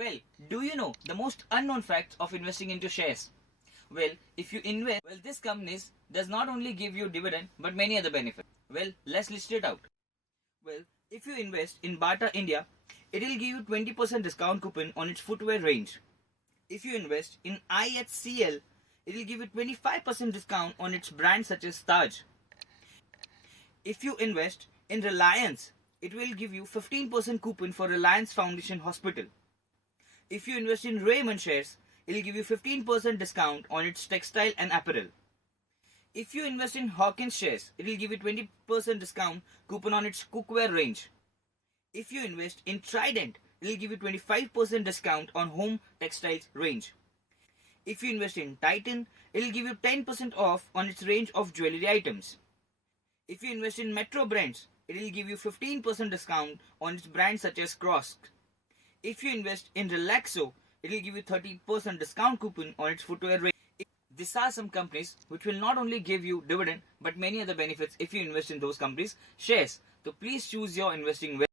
Well, do you know the most unknown facts of investing into shares? Well, if you invest, this companies does not only give you dividend but many other benefits. Well, let's list it out. Well, if you invest in Bata India, it will give you 20% discount coupon on its footwear range. If you invest in IHCL, it will give you 25% discount on its brands such as Taj. If you invest in Reliance, it will give you 15% coupon for Reliance Foundation Hospital. If you invest in Raymond shares, it will give you 15% discount on its textile and apparel. If you invest in Hawkins shares, it will give you 20% discount coupon on its cookware range. If you invest in Trident, it will give you 25% discount on home textiles range. If you invest in Titan, it will give you 10% off on its range of jewelry items. If you invest in Metro Brands, it will give you 15% discount on its brands such as Cross. If you invest in Relaxo, it will give you 30% discount coupon on its footwear range. These are some companies which will not only give you dividend but many other benefits if you invest in those companies' shares. So please choose your investing well.